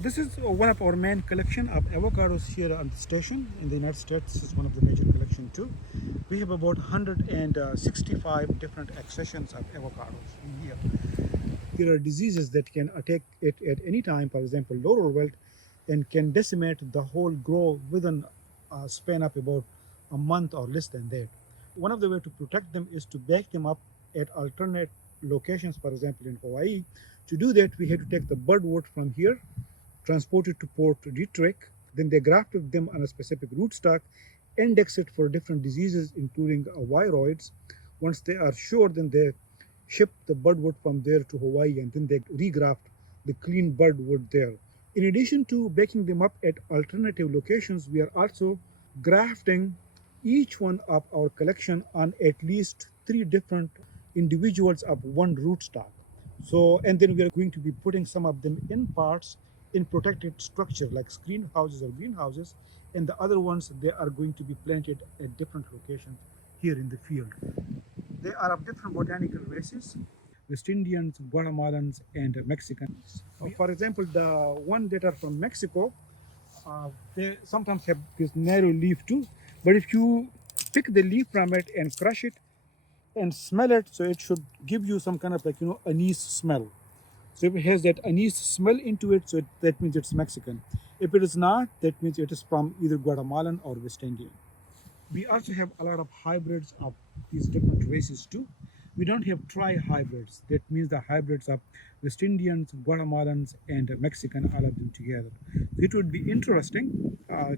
This is one of our main collection of avocados here on the station in the United States. This is one of the major collection too. We have about 165 different accessions of avocados in here. There are diseases that can attack it at any time, for example, laurel wilt, and can decimate the whole grove within a span of about a month or less than that. One of the ways to protect them is to back them up at alternate locations, for example, in Hawaii. To do that, we had to take the budwort from here, transport it to Port Detrick, then they grafted them on a specific rootstock, index it for different diseases, including viroids. Once they are sure, then they ship the budwort from there to Hawaii, and then they regraft the clean budwort there. In addition to baking them up at alternative locations, we are also grafting each one of our collection on at least 3 different individuals of one rootstock. So, and then we are going to be putting some of them in parts in protected structure like screen houses or greenhouses, and the other ones, they are going to be planted at different locations here in the field. They are of different botanical races: West Indians, Guatemalans, and Mexicans. For example, the one that are from Mexico, they sometimes have this narrow leaf too, but if you pick the leaf from it and crush it and smell it, so it should give you some kind of like, anise smell. So if it has that anise smell into it, so that means it's Mexican. If it is not, that means it is from either Guatemalan or West Indian. We also have a lot of hybrids of these different races too. We don't have tri-hybrids. That means the hybrids of West Indians, Guatemalans, and Mexican, all of them together. It would be interesting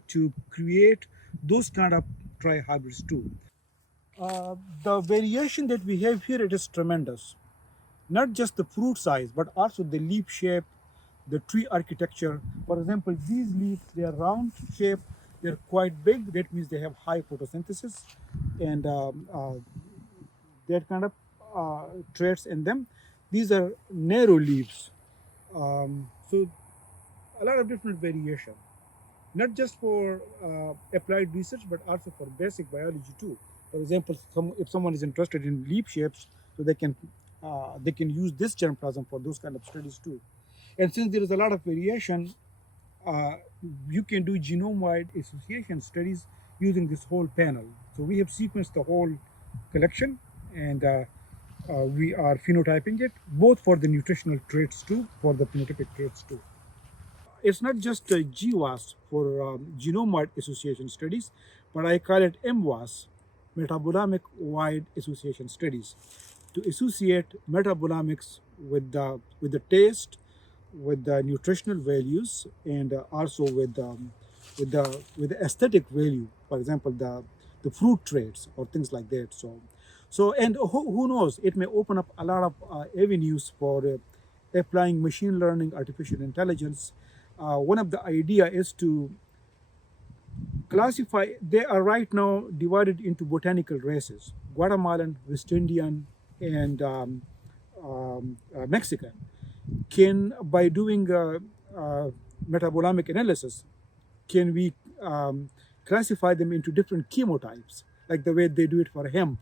to create those kind of tri-hybrids too. The variation that we have here, it is tremendous. Not just the fruit size, but also the leaf shape, the tree architecture. For example, these leaves, they are round shape, they're quite big. That means they have high photosynthesis and that kind of traits in them. These are narrow leaves. So a lot of different variation, not just for applied research, but also for basic biology too. For example, if someone is interested in leaf shapes, so they can use this germplasm for those kind of studies too. And since there is a lot of variation, you can do genome-wide association studies using this whole panel. So we have sequenced the whole collection, and we are phenotyping it, both for the nutritional traits too, for the phenotypic traits too. It's not just GWAS for genome-wide association studies, but I call it MWAS, metabolomic-wide association studies, to associate metabolomics with the taste, with the nutritional values, and also with the aesthetic value. For example, the fruit traits or things like that. So and who knows? It may open up a lot of avenues for applying machine learning, artificial intelligence. One of the idea is to classify. They are right now divided into botanical races: Guatemalan, West Indian, and Mexican. By doing metabolomic analysis, can we classify them into different chemotypes, like the way they do it for hemp?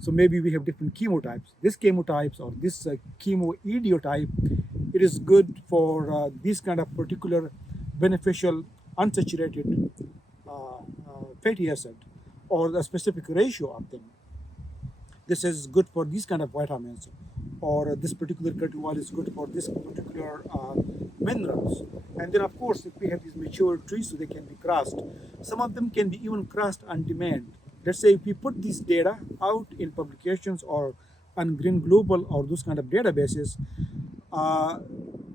So maybe we have different chemotypes. This chemotypes or this chemoidiotype, it is good for this kind of particular beneficial unsaturated fatty acid, or a specific ratio of them. This is good for these kind of vitamins, or this particular cultivar is good for this particular minerals. And then of course, if we have these mature trees, so they can be crossed. Some of them can be even crossed on demand. Let's say if we put these data out in publications or on Green Global or those kind of databases,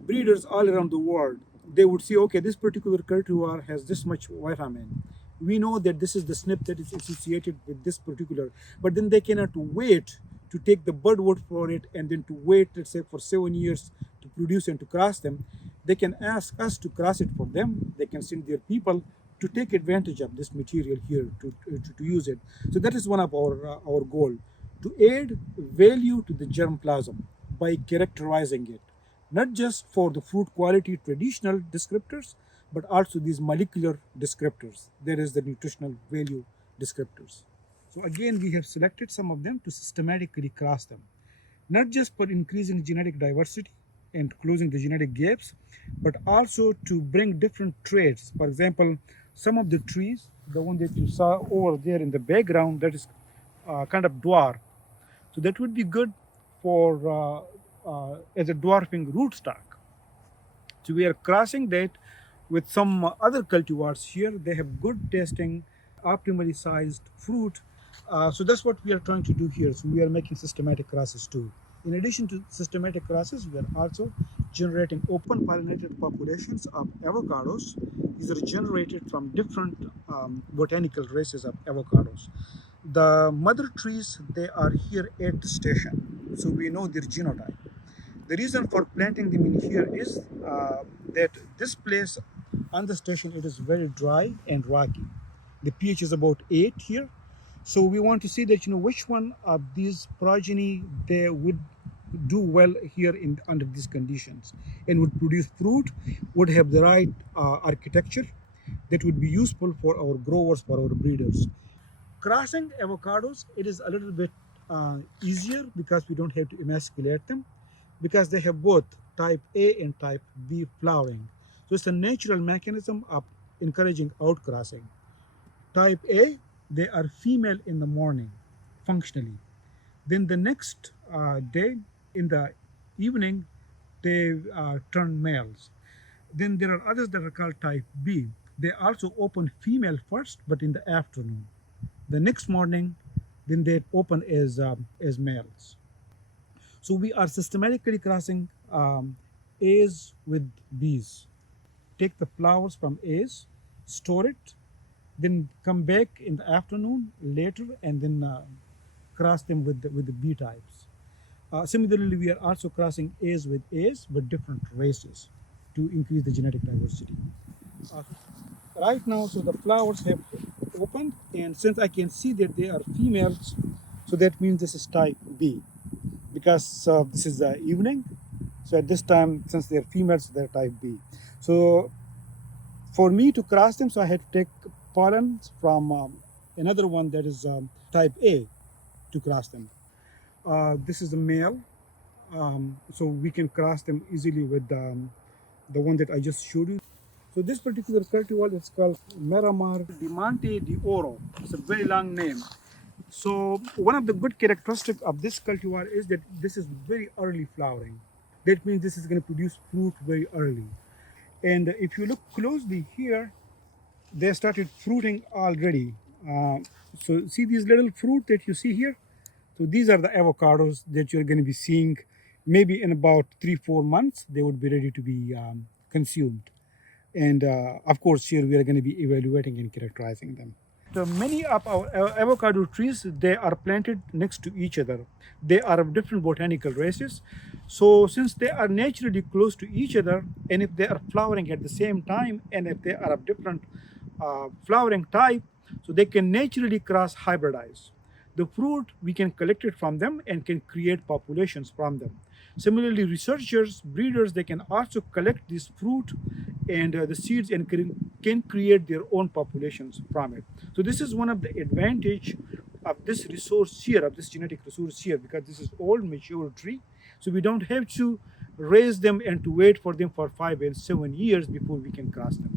breeders all around the world, they would see, okay, this particular cultivar has this much vitamin. We know that this is the SNP that is associated with this particular, but then they cannot wait to take the budwort for it and then to wait, let's say, for 7 years to produce and to cross them. They can ask us to cross it for them. They can send their people to take advantage of this material here to use it. So that is one of our goal, to add value to the germplasm by characterizing it, not just for the fruit quality traditional descriptors, but also these molecular descriptors. There is the nutritional value descriptors. So again, we have selected some of them to systematically cross them, not just for increasing genetic diversity and closing the genetic gaps, but also to bring different traits. For example, some of the trees, the one that you saw over there in the background, that is kind of dwarf. So that would be good for as a dwarfing rootstock. So we are crossing that with some other cultivars here. They have good tasting, optimally sized fruit. So that's what we are trying to do here. So we are making systematic crosses too. In addition to systematic crosses, we are also generating open pollinated populations of avocados. These are generated from different botanical races of avocados. The mother trees, they are here at the station, so we know their genotype. The reason for planting them in here is that this place on the station, it is very dry and rocky. The pH is about 8 here. So we want to see that, which one of these progeny they would do well here under these conditions and would produce fruit, would have the right architecture that would be useful for our growers, for our breeders. Crossing avocados, it is a little bit easier because we don't have to emasculate them, because they have both type A and type B flowering. So it's a natural mechanism of encouraging outcrossing. Type A, they are female in the morning, functionally. Then the next day, in the evening, they turn males. Then there are others that are called type B. They also open female first, but in the afternoon. The next morning, then they open as males. So we are systematically crossing A's with B's. Take the flowers from A's, store it, then come back in the afternoon later, and then cross them with the B types. Similarly, we are also crossing A's with A's, but different races to increase the genetic diversity. Right now, so the flowers have opened, and since I can see that they are females, so that means this is type B, because this is the evening. So at this time, since they're females, they're type B. So for me to cross them, so I had to take pollen from another one that is type A to cross them. This is a male, so we can cross them easily with the one that I just showed you. So this particular cultivar is called Miramar di Monte di Oro. It's a very long name. So one of the good characteristics of this cultivar is that this is very early flowering. That means this is going to produce fruit very early. And if you look closely here, they started fruiting already. So see these little fruit that you see here? So these are the avocados that you're going to be seeing. Maybe in about 3-4 months, they would be ready to be consumed. And of course, here we are going to be evaluating and characterizing them. So many of our avocado trees, they are planted next to each other. They are of different botanical races. So since they are naturally close to each other, and if they are flowering at the same time, and if they are of different flowering type, so they can naturally cross hybridize. The fruit, we can collect it from them and can create populations from them. Similarly, researchers, breeders, they can also collect this fruit and the seeds and can create their own populations from it. So this is one of the advantage of this resource here, of this genetic resource here, because this is old mature tree. So we don't have to raise them and to wait for them for 5 and 7 years before we can cross them.